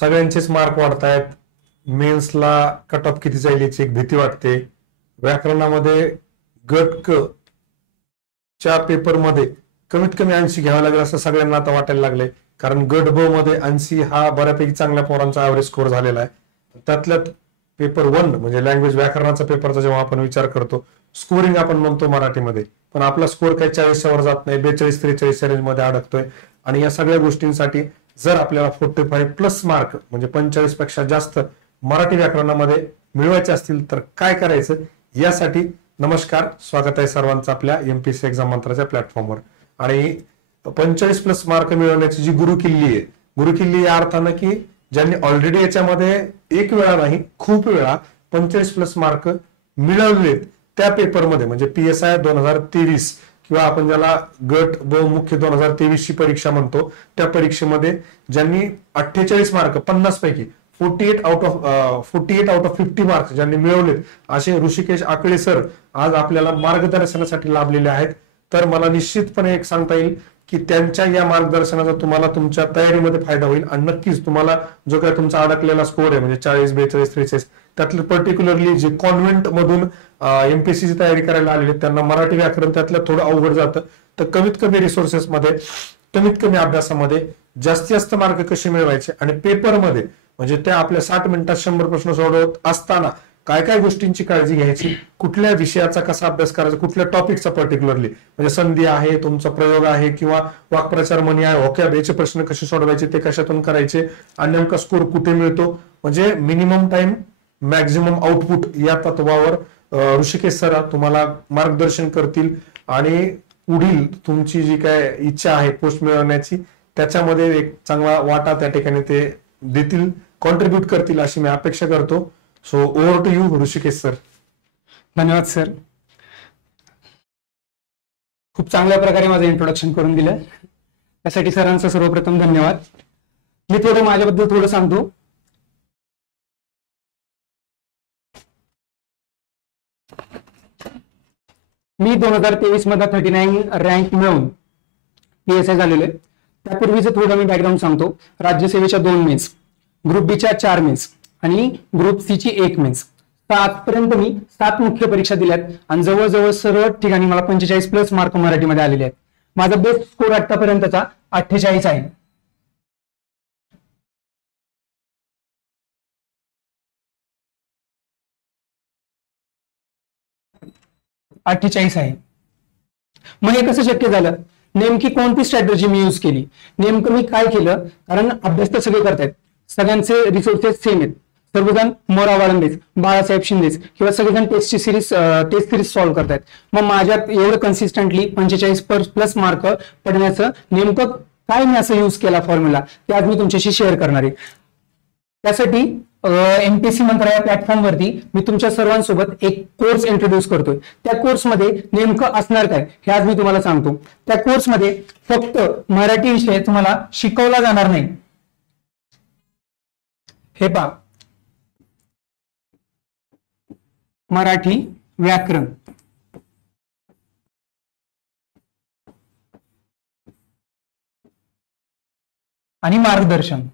सगळ्यांचेच मार्क वाढतायत. मेन्सला cut off किती जाईल याची एक भीती वाटते. व्याकरणामध्ये गट क च्या पेपरमध्ये कमीत कमी 80 घ्यावं लागेल असं सगळ्यांना आता वाटायला लागलंय. कारण गट ब मध्ये 80 हा बऱ्यापैकी चांगल्या पोरांचा ऍव्हरेज स्कोर झालेला आहे. त्यातल्यात पेपर 1 म्हणजे लँग्वेज व्याकरणाचा पेपरचा जेव्हा आपण विचार करतो, स्कोरिंग आपण म्हणतो मराठीमध्ये, पण आपला स्कोर काही 40च्या वर जात नाही, 42-43 रेंज मध्ये अडकतोय. आणि या सगळ्या गोष्टींसाठी जर आपल्याला 45 प्लस मार्क म्हणजे 45 पेक्षा जास्त मराठी व्याकरणामध्ये मिळवायचे असतील तर काय करायचं, यासाठी नमस्कार, स्वागत आहे सर्वांचं आपल्या एमपीएससी एक्झाम मंत्राच्या प्लॅटफॉर्मवर. आणि 45 प्लस मार्क मिळवण्याची जी गुरुकिल्ली आहे, गुरुकिल्ली या अर्थानं की ज्यांनी ऑलरेडी याच्यामध्ये एक वेळा नाही खूप वेळा 45 प्लस मार्क मिळवलेत त्या पेपरमध्ये, म्हणजे PSI 2023 किंवा आपण ज्याला गट ब मुख्य 2023 ची परीक्षा म्हणतो, त्या परीक्षेमध्ये ज्यांनी 48 मार्क 50 पैकी 48 आउट ऑफ 50 मार्क्स ज्यांनी मिळवलेत, असे ऋषिकेश आकळे सर आज आपल्याला मार्गदर्शनासाठी लाभलेले आहेत. तर मला निश्चितपणे एक सांगता येईल की त्यांच्या या मार्गदर्शनाचा तुम्हाला तुमच्या तयारीमध्ये फायदा होईल. आणि नक्कीच तुम्हाला जो काही तुमचा अडकलेला स्कोर आहे म्हणजे 40, 42, 43, त्यातले पर्टिक्युलरली जे कॉन्व्हेंट मधून एमपीएससी ची तयारी करायला आलेले त्यांना मराठी व्याकरण त्यातलं थोडं अवघड जातं. तर कमीत कमी रिसोर्सेस मध्ये, कमीत कमी अभ्यासामध्ये जास्तीत जास्त मार्क कसे मिळवायचे आणि पेपरमध्ये म्हणजे त्या आपल्या 60 मिनिटात 100 प्रश्न सोडवत असताना काय काय गोष्टींची काळजी घ्यायची, कुठल्या विषयाचा कसा अभ्यास करायचा, कुठल्या टॉपिकचा पर्टिक्युलरली म्हणजे संधी आहे, तुमचा प्रयोग आहे किंवा वाक्प्रचार म्हणी आहे, व्होकॅब याचे प्रश्न कसे सोडवायचे, ते कशातून करायचे आणि नेमका स्कोर कुठे मिळतो, म्हणजे मिनिमम टाइम मॅक्झिमम आउटपुट या तत्वावर ऋषिकेश सर तुम्हाला मार्गदर्शन करतील. आणि पुढील तुमची जी काय इच्छा आहे पोस्ट मिळवण्याची, त्याच्यामध्ये एक चांगला वाटा त्या ठिकाणी ते देतील, कॉन्ट्रीब्यूट करतील अशी मी अपेक्षा करतो. So over to you Rishikesh sir. धन्यवाद सर, खूप चांगल्या प्रकारे माझं इंट्रोडक्शन करून दिलं, त्यासाठी सरांचं सर्वप्रथम धन्यवाद. मी थोडं माझ्याबद्दल थोडं सांगतो. मी 2023 मध्ये 39 रँक मिळवून PSI झालेलो आहे. त्यापूर्वीचं थोडं मी बॅकग्राऊंड सांगतो. राज्यसेवेच्या 2 मेन्स, ग्रुप बी च्या 4 मेन्स आणि ग्रुप सी ची 1 मेन्स, आजपर्यंत मी 7 मुख्य परीक्षा दिल्यात आणि जवळजवळ सर्व ठिकाणी मला 45 प्लस मार्क मराठीमध्ये आलेले आहेत. माझा बेस्ट स्कोर आतापर्यंतचा 48 आहे. मग हे कसं शक्य झालं, नेमकी कोणती स्ट्रॅटेजी मी यूज केली, नेमकं मी काय केलं, कारण अभ्यास तर सगळे करतायत, सगळ्यांचे रिसोर्सेस सेम आहेत, सर्वजण मोरा वाळंदेच, बाळासाहेब शिंदेच किंवा सगळेजण टेस्ट सिरीज सॉल्व्ह करतायत. मग माझ्यात एवढं कन्सिस्टंटली 45 प्लस मार्क पडण्याचं नेमकं काय मी असं यूज केला फॉर्म्युला, ते आज मी तुमच्याशी शेअर करणार आहे. त्यासाठी एमपीएससी मंत्र या प्लॅटफॉर्मवरती मी तुमच्या सर्वांसोबत एक कोर्स इंट्रोड्यूस करतोय. त्या कोर्समध्ये नेमकं असणार काय हे आज मी तुम्हाला सांगतो. त्या कोर्समध्ये फक्त मराठी विषय तुम्हाला शिकवला जाणार नाही. हे पहा, मराठी व्याकरण आणि मार्गदर्शन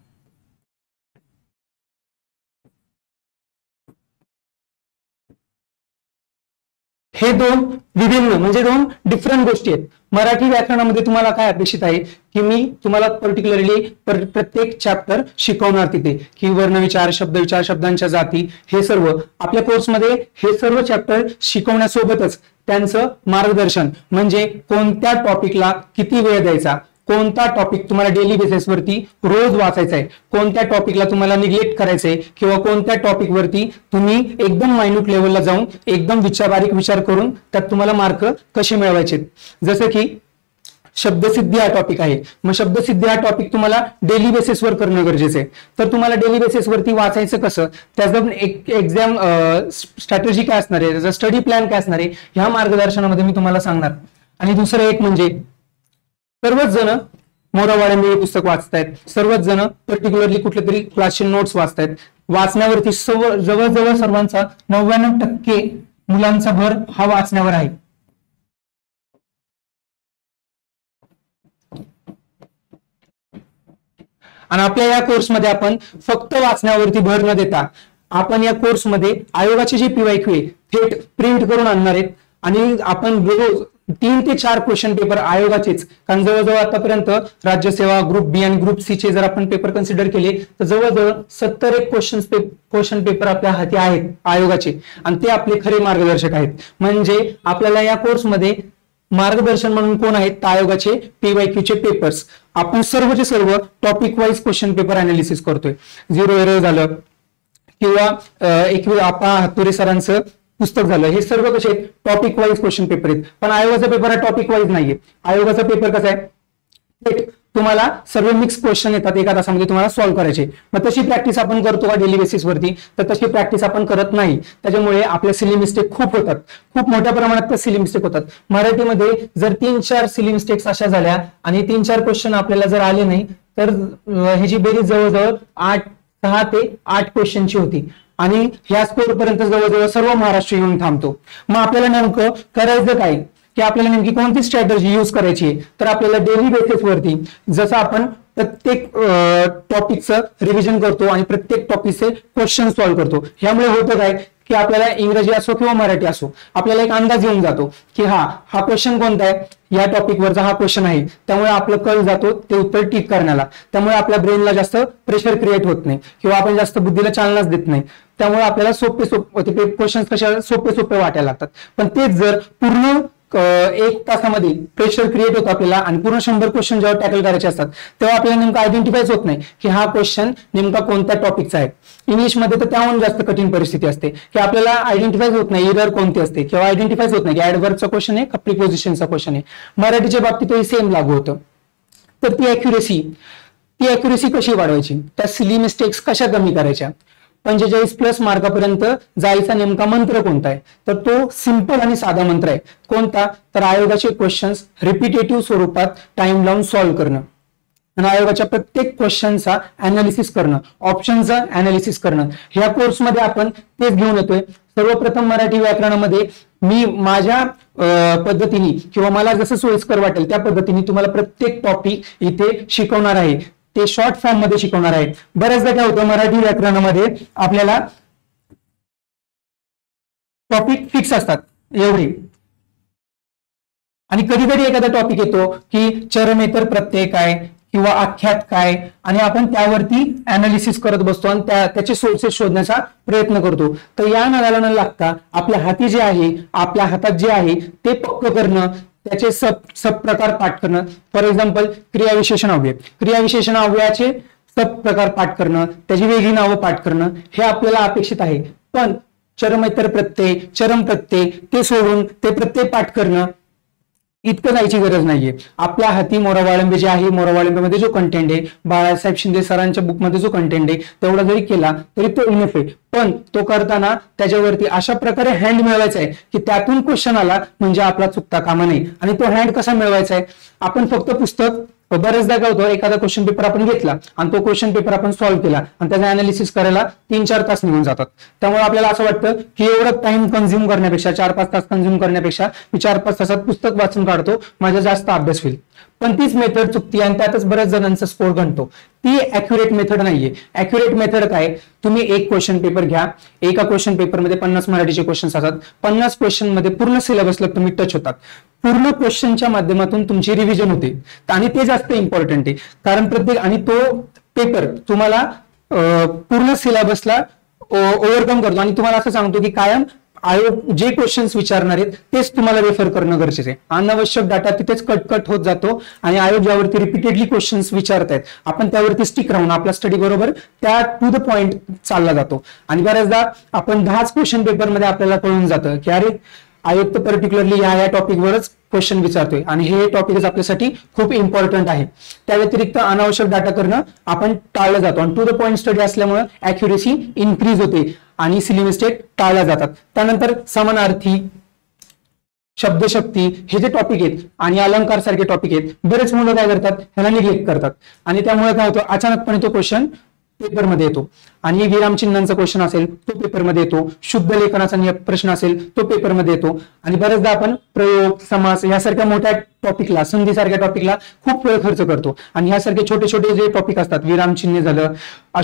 हे 2 विभिन्न म्हणजे 2 डिफरंट गोष्टी आहेत. मराठी व्याकरणामध्ये तुम्हाला काय अपेक्षित आहे की मी तुम्हाला पर्टिक्युलरली प्रत्येक चॅप्टर शिकवणार तिथे की वर्णविचार, शब्दविचार, शब्दांच्या जाती, हे सर्व आपल्या कोर्समध्ये हे सर्व चॅप्टर शिकवण्यासोबतच त्यांचं मार्गदर्शन म्हणजे कोणत्या टॉपिकला किती वेळ द्यायचा, कोणता टॉपिक तुम्हाला डेली बेसिसवरती रोज वाचायचा आहे, कोणत्या टॉपिकला तुम्हाला निग्लेक्ट करायचंय किंवा कोणत्या टॉपिकवरती तुम्ही एकदम मायन्यूट लेवलला जाऊन एकदम बारीक विचार करून त्यात तुम्हाला मार्क कसे मिळवायचे. जसं की शब्दसिद्धी हा टॉपिक आहे, मग शब्दसिद्धी हा टॉपिक तुम्हाला डेली बेसिसवर करणं गरजेचं आहे. तर तुम्हाला डेली बेसिसवरती वाचायचं कसं, त्याचं एक एक्झाम स्ट्रॅटेजी काय असणार आहे, त्याचा स्टडी प्लॅन काय असणार आहे, ह्या मार्गदर्शनामध्ये मी तुम्हाला सांगणार. आणि दुसरं एक म्हणजे सर्वच जण मोरा वाळंबे पुस्तक वाचतायत, सर्वच जण पर्टिक्युलरली कुठले तरी क्लासचे नोट्स वाचतायत. वाचण्यावरती जवळजवळ सर्वांचा 99% मुलांचा भर हा वाचण्यावर आहे. आणि आपल्या या कोर्समध्ये आपण फक्त वाचण्यावरती भर न देता आपण या कोर्समध्ये आयोगाचे जे पीवायक्यू आहे थेट प्रिंट करून आणणार आहेत आणि आपण रोज 3 ते 4 क्वेश्चन पेपर आयोगाचेच, कारण जवळजवळ आतापर्यंत राज्यसेवा ग्रुप बी आणि ग्रुप सी चे जर आपण पेपर कन्सिडर केले तर जवळजवळ 70 एक क्वेश्चन पेपर आपल्या हाती आहेत आयोगाचे आणि ते आपले खरे मार्गदर्शक आहेत. म्हणजे आपल्याला या कोर्समध्ये मार्गदर्शन म्हणून कोण आहेत, तर आयोगाचे पीवायक्यू चे पेपर्स. आपण सर्वचे सर्व topic wise question paper analysis करतोय. 0 एरर झालं किंवा एक आपा हातुरे सरांचं पुस्तक झालं, हे सर्व कसे आहेत टॉपिक वाईज क्वेश्चन पेपर आहेत. पण आयोगाचा पेपर हा टॉपिक वाईज नाहीये. आयोगाचा पेपर कसा आहे, तुम्हाला सर्व मिक्स क्वेश्चन येतात एका तासामध्ये तुम्हाला सॉल्व्ह करायचे. मग तशी प्रॅक्टिस आपण करतो का डेली बेसिस वरती, तर तशी प्रॅक्टिस आपण करत नाही. त्याच्यामुळे आपल्या सिली मिस्टेक खूप होतात, खूप मोठ्या प्रमाणात त्या सिली मिस्टेक होतात. मराठीमध्ये जर 3-4 सिली मिस्टेक्स अशा झाल्या आणि 3-4 क्वेश्चन आपल्याला जर आले नाही तर ह्याची बेरीज जवळजवळ 6 ते 8 क्वेश्चनची होती आणि ह्या स्कोर पर्यंत जवळजवळ सर्व महाराष्ट्र येऊन थांबतो. मग आपल्याला नेमकं करायचं काय, की आपल्याला नेमकी कोणती स्ट्रॅटेजी यूज करायची आहे, तर आपल्याला डेली बेसिस वरती जसं आपण प्रत्येक टॉपिकचं रिव्हिजन करतो आणि प्रत्येक टॉपिकचे क्वेश्चन सॉल्व्ह करतो. ह्यामुळे होतं काय की आपल्याला इंग्रजी असो किंवा मराठी असो आपल्याला एक अंदाज येऊन जातो की हा क्वेश्चन कोणता आहे, या टॉपिकवरचा हा क्वेश्चन आहे. त्यामुळे आपलं कल जातो ते उत्तर टिक करण्याला. त्यामुळे आपल्या ब्रेनला जास्त प्रेशर क्रिएट होत नाही किंवा आपण जास्त बुद्धीला चालनाच देत नाही. त्यामुळे आपल्याला सोपे क्वेश्चन कशा सोपे वाटायला लागतात. पण तेच जर पूर्ण 1 तासामध्ये प्रेशर क्रिएट होतं आपल्याला आणि पूर्ण 100 क्वेश्चन जेव्हा टॅकल करायचे असतात तेव्हा आपल्याला नेमकं आयडेंटिफायच होत नाही की हा क्वेश्चन नेमका कोणत्या टॉपिकचा आहे. इंग्लिशमध्ये तर त्याहून जास्त कठीण परिस्थिती असते की आपल्याला आयडेंटिफायच होत नाही एरर कोणती असते किंवा आयडेंटिफायच होत नाही की ऍडव्हर्बचा क्वेश्चन आहे का प्रिपोजिशनचा क्वेश्चन आहे. मराठीच्या बाबतीतही सेम लागू होतं. तर ती अॅक्युरेसी कशी वाढवायची, त्या सिली मिस्टेक्स कशा कमी करायच्या, 45+ मार्कापर्यंत जायचा नेमका मंत्र कोणता आहे, तर तो सिंपल आणि साधा मंत्र आहे. कोणता, तर आयोगाचे क्वेश्चन्स रिपिटेटिव्ह स्वरूपात टाइम लावून सॉल्व्ह करणं आणि आयोगाच्या प्रत्येक क्वेश्चनचा अनालिसिस करणं, ऑप्शनचा अनालिसिस करणं. ह्या कोर्समध्ये आपण तेच घेऊन येतोय. सर्वप्रथम मराठी व्याकरणामध्ये मी माझ्या पद्धतीने किंवा मला जसं सोयीस्कर वाटेल त्या पद्धतीने तुम्हाला प्रत्येक टॉपिक इथे शिकवणार आहे. ते शॉर्ट फॉर्म मध्ये शिकवणार आहे. बऱ्याचदा काय होतं मराठी व्याकरणामध्ये आपल्याला टॉपिक फिक्स असतात एवढे आणि कधी कधी एखादा टॉपिक येतो की चरमेतर प्रत्यय काय किंवा आख्यात काय आणि आपण त्यावरती अनालिसिस करत बसतो आणि त्याचे सोर्सेस शोधण्याचा प्रयत्न करतो. तर या नादाला न लागता आपल्या हाती जे आहे, आपल्या हातात जे आहे ते पक्क करणं, त्याचे सब प्रकार पाठ करणं. फॉर एक्झाम्पल क्रियाविशेषण अव्ययाचे सब प्रकार पाठ करणं, त्याची वेगळी नावं पाठ करणं हे आपल्याला अपेक्षित आहे. पण चरमेतर प्रत्यय, चरम प्रत्यय ते सोडून ते प्रत्यय पाठ करणं इतकं जायची गरज नाहीये. आपल्या हाती मोरावाळंबे जे आहे, मोरावाळंबेमध्ये जो कंटेंट आहे, बाळासाहेब शिंदे सरांच्या बुकमध्ये जो कंटेंट आहे तेवढा जरी केला तरी तो इनफ आहे. पण तो करताना त्याच्यावरती अशा प्रकारे हँड मिळवायचा आहे की त्यातून क्वेश्चन आला म्हणजे आपला चुकता कामा नाही. आणि तो हँड कसा मिळवायचा आहे, आपण फक्त पुस्तक बऱ्याचदा काय होतं एखादा क्वेश्चन पेपर आपण घेतला आणि तो क्वेश्चन पेपर आपण सॉल्व्ह केला आणि त्याचा अनालिसिस करायला 3-4 तास निघून जातात. त्यामुळे आपल्याला असं वाटतं की एवढं टाइम कन्झ्युम करण्यापेक्षा 4-5 तास कन्झ्युम करण्यापेक्षा मी 4-5 तासात पुस्तक वाचून काढतो, माझा जास्त अभ्यास होईल. पण तीच मेथड चुकती आणि त्यातच बऱ्याच जणांचा स्कोर घडतो. ती अॅक्युरेट मेथड नाहीये. अॅक्युरेट मेथड काय, तुम्ही एक क्वेश्चन पेपर घ्या, एका क्वेश्चन पेपरमध्ये 50 मराठीचे क्वेश्चन असतात, 50 क्वेश्चन मध्ये पूर्ण सिलेबसला तुम्ही टच होतात, पूर्ण क्वेश्चनच्या माध्यमातून तुमची रिव्हिजन होते आणि ते जास्त इम्पॉर्टंट आहे. कारण प्रत्येक आणि तो पेपर तुम्हाला पूर्ण सिलेबसला ओव्हरकम करतो आणि तुम्हाला असं सांगतो की कायम आयोग जे क्वेश्चन्स विचारणार आहेत तेच तुम्हाला रेफर करणं गरजेचं आहे. अनावश्यक डाटा तिथेच कट होत जातो आणि आयोग ज्यावरती रिपीटेडली क्वेश्चन्स विचारतायत आपण त्यावरती स्टिक राहून आपल्या स्टडी बरोबर त्या टू द पॉइंट चालला जातो. आणि बऱ्याचदा आपण 10 क्वेश्चन पेपरमध्ये आपल्याला कळून जातं की अरे आयोग तर पर्टिक्युलरली या टॉपिकवरच क्वेश्चन विचारतोय आणि हे टॉपिकच आपल्यासाठी खूप इम्पॉर्टंट आहे. त्या व्यतिरिक्त अनावश्यक डाटा करणं आपण टाळलं जातो आणि टू द पॉइंट स्टडी असल्यामुळे अॅक्युरेसी इन्क्रीज होते आणि सिली मिस्टेक टाळल्या जातात. त्यानंतर समानार्थी, शब्दशक्ती हे जे टॉपिक आहेत आणि अलंकार सारखे टॉपिक आहेत, बरेच मुलं काय करतात ह्याला निग्लेक्ट करतात आणि त्यामुळे काय होतं अचानकपणे तो क्वेश्चन पेपरमध्ये येतो, आणि विरामचिन्हांचा क्वेश्चन असेल तो पेपरमध्ये येतो, शुद्ध लेखनाचा प्रश्न असेल तो पेपरमध्ये येतो. आणि बरेचदा आपण प्रयोग, समास यासारख्या मोठ्या टॉपिकला, संधीसारख्या टॉपिकला खूप वेळ खर्च करतो, आणि यासारखे छोटे छोटे जे टॉपिक असतात, विरामचिन्ह झालं,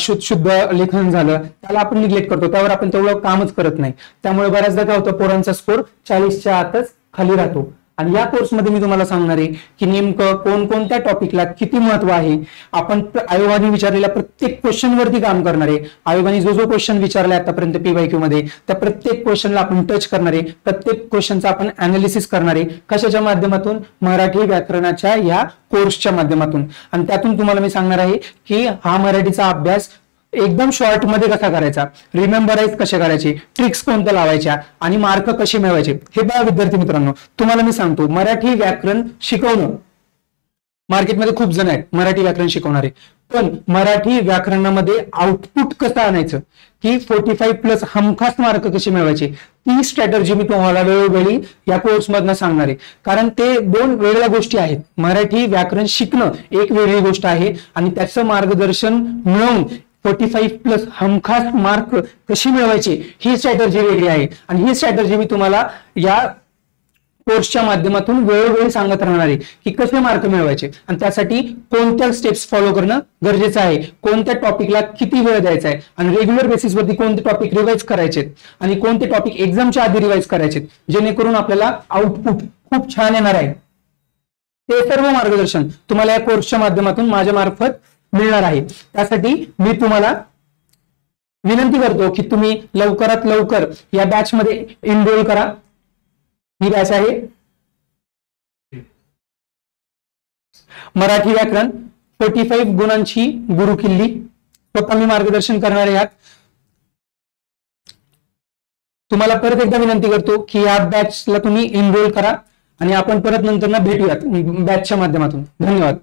शुद्ध लेखन झालं, त्याला आपण निग्लेक्ट करतो, त्यावर आपण तेवढं कामच करत नाही. त्यामुळे बऱ्याचदा काय होतं, पोरांचा स्कोर 40च्या आतच खाली राहतो. आणि या कोर्समध्ये मी तुम्हाला सांगणार आहे की नेमकं कोणकोणत्या टॉपिकला किती महत्व आहे. आपण आयोगाने विचारलेल्या प्रत्येक क्वेश्चनवरती काम करणार आहे. आयोगाने जो जो क्वेश्चन विचारलाय आतापर्यंत PYQ मध्ये, त्या प्रत्येक क्वेश्चनला आपण टच करणार आहे, प्रत्येक क्वेश्चनचा आपण अनालिसिस करणार आहे. कशाच्या माध्यमातून? मराठी व्याकरणाच्या या कोर्सच्या माध्यमातून. आणि त्यातून तुम्हाला मी सांगणार आहे की हा मराठीचा अभ्यास एकदम शॉर्ट मध्ये कसा करायचा, रिमेंबराइज कसे करायचे, ट्रिक्स कोणत्या लावायच्या, आणि मार्क कसे मिळवायचे. हे बघा विद्यार्थी मित्रांनो, तुम्हाला मी सांगतो, मराठी व्याकरण शिकवणं, मार्केटमध्ये खूप जण आहेत मराठी व्याकरण शिकवणारे, पण मराठी व्याकरणामध्ये आउटपुट कसं आणायचं, की 45+ हमखास मार्क कसे मिळवायचे, ती स्ट्रॅटर्जी मी तुम्हाला वेळोवेळी या कोर्समधनं सांगणार आहे. कारण ते दोन वेगळ्या गोष्टी आहेत. मराठी व्याकरण शिकणं एक वेगळी गोष्ट आहे, आणि त्याचं मार्गदर्शन मिळवून 45+ हमखास मार्क कशी मिळवायचे ही स्ट्रॅटर्जी वेगळी आहे. आणि ही स्ट्रॅटर्जी मी तुम्हाला या कोर्सच्या माध्यमातून वेळोवेळी सांगत राहणार आहे की कसे मार्क मिळवायचे, आणि त्यासाठी कोणत्या स्टेप्स फॉलो करणं गरजेचं आहे, कोणत्या टॉपिकला किती वेळ द्यायचा आहे, आणि रेग्युलर बेसिसवरती कोणते टॉपिक रिवाइज करायचे, आणि कोणते टॉपिक एक्झामच्या आधी रिवाइज करायचे, जेणेकरून आपल्याला आउटपुट खूप छान येणार आहे. ते सर्व मार्गदर्शन तुम्हाला या कोर्सच्या माध्यमातून माझ्या मार्फत मिळणार आहे. त्यासाठी मी तुम्हाला विनंती करतो की तुम्ही लवकरात लवकर या बॅच मध्ये एनरोल करा. ही बॅच आहे मराठी व्याकरण 45 गुणांची गुरुकिल्ली. स्वतः मी मार्गदर्शन करणार आहे. तुम्हाला परत एकदा विनंती करतो की या बॅचला तुम्ही एनरोल करा, आणि आपण परत नंतर भेटूयात बॅचच्या माध्यमातून. धन्यवाद.